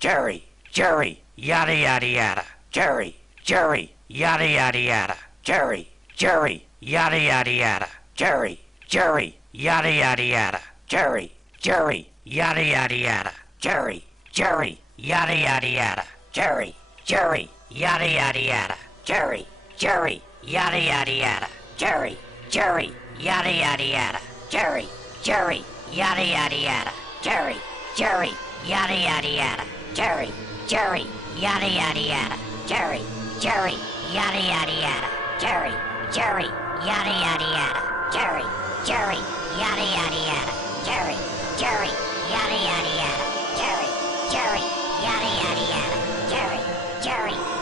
Jerry, Jerry, yada yada yada. Jerry, Jerry, yada yada yada. Jerry, Jerry, yada yada yada. Jerry, Jerry, yada yada yada. Jerry, Jerry, yada yada yada. Jerry, Jerry, yada yada yada. Jerry, Jerry, yada yada yada. Jerry, Jerry, yada yada yada. Jerry, Jerry, yada yada yada. Jerry, Jerry, yada yada yada. Jerry, Jerry, yada yada yada. Jerry, Jerry, yada yada yada. Jerry, Jerry, yada yada yada. Jerry, Jerry, yada yada yada. Jerry, Jerry, yada yada yada. Jerry, Jerry, yada yada yada. Jerry, Jerry, yada yada yada. Jerry, Jerry.